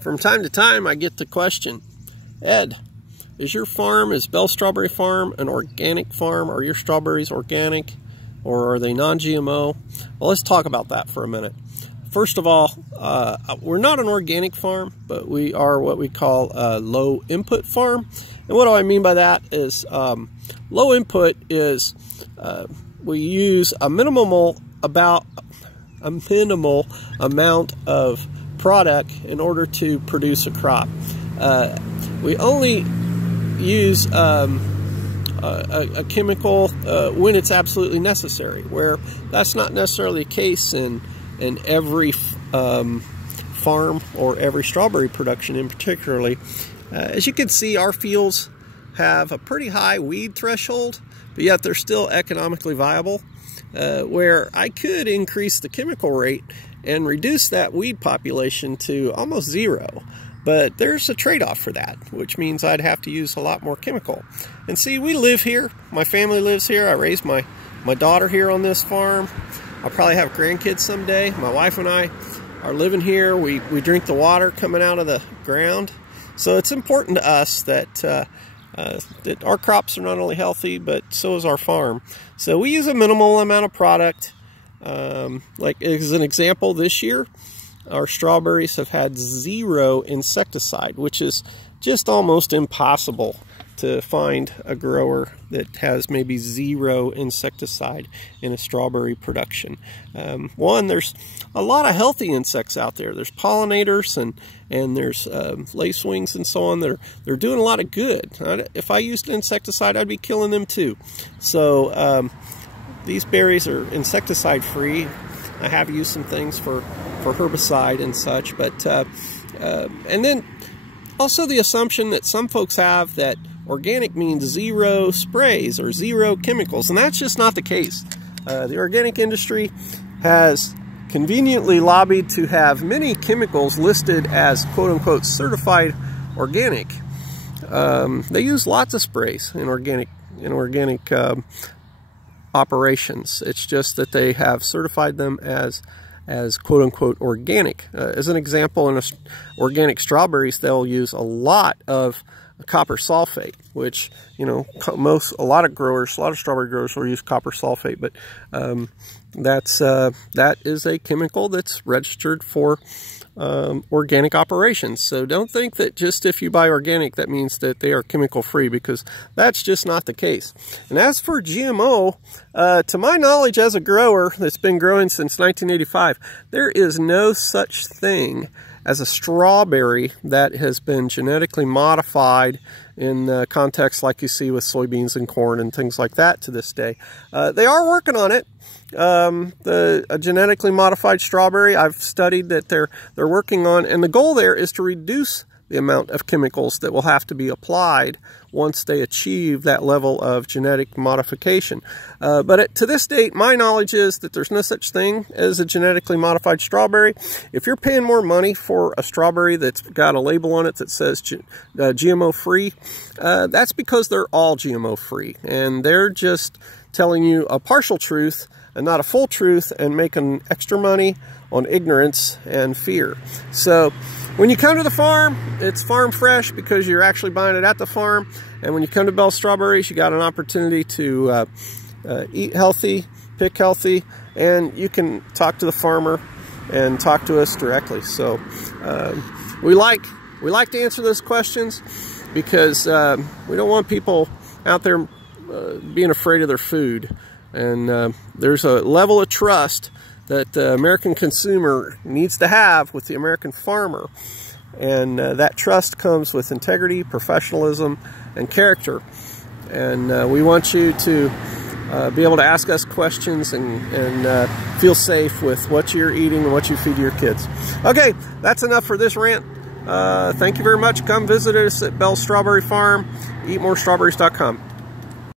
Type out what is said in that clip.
From time to time, I get the question, Ed, is Bell Strawberry Farm an organic farm? Are your strawberries organic or are they non-GMO? Well, let's talk about that for a minute. First of all, we're not an organic farm, but we are what we call a low input farm. And what do I mean by that is low input is we use a minimal amount of product in order to produce a crop. We only use a chemical when it's absolutely necessary, where that's not necessarily the case in every farm or every strawberry production in particularly. As you can see, our fields have a pretty high weed threshold, but yet they're still economically viable, where I could increase the chemical rate and reduce that weed population to almost zero. But there's a trade-off for that, which means I'd have to use a lot more chemical. And see, we live here. My family lives here. I raised my daughter here on this farm. I'll probably have grandkids someday. My wife and I are living here. We drink the water coming out of the ground. So it's important to us that that our crops are not only healthy, but so is our farm. So we use a minimal amount of product. Like as an example, this year, our strawberries have had 0 insecticide, which is just almost impossible to find a grower that has maybe 0 insecticide in a strawberry production. One, there's a lot of healthy insects out there. There's pollinators and there's lacewings and so on. They're doing a lot of good. If I used insecticide, I'd be killing them too. So these berries are insecticide free. I have used some things for herbicide and such, but and then also the assumption that some folks have that organic means 0 sprays or 0 chemicals, and that's just not the case. The organic industry has conveniently lobbied to have many chemicals listed as quote-unquote certified organic. They use lots of sprays in organic operations. It's just that they have certified them as quote-unquote organic. As an example, in organic strawberries, they'll use a lot of copper sulfate, which, you know, a lot of strawberry growers will use copper sulfate, but that is a chemical that's registered for organic operations. So don't think that just if you buy organic that means that they are chemical free, because that's just not the case. And as for GMO, to my knowledge as a grower that's been growing since 1985, there is no such thing as a strawberry that has been genetically modified in the context like you see with soybeans and corn and things like that to this day. They are working on it. A genetically modified strawberry, I've studied that they're working on, and the goal there is to reduce the amount of chemicals that will have to be applied once they achieve that level of genetic modification. But to this date, my knowledge is that there's no such thing as a genetically modified strawberry. If you're paying more money for a strawberry that's got a label on it that says GMO free, that's because they're all GMO free, and they're just telling you a partial truth and not a full truth, and making extra money on ignorance and fear. So when you come to the farm, it's farm fresh because you're actually buying it at the farm. And when you come to Bell Strawberries, you got an opportunity to eat healthy, pick healthy, and you can talk to the farmer and talk to us directly. So we like to answer those questions because we don't want people out there being afraid of their food. And there's a level of trust that the American consumer needs to have with the American farmer. And that trust comes with integrity, professionalism, and character. And we want you to be able to ask us questions and feel safe with what you're eating and what you feed your kids. Okay, that's enough for this rant. Thank you very much. Come visit us at Bell Strawberry Farm. EatMoreStrawberries.com.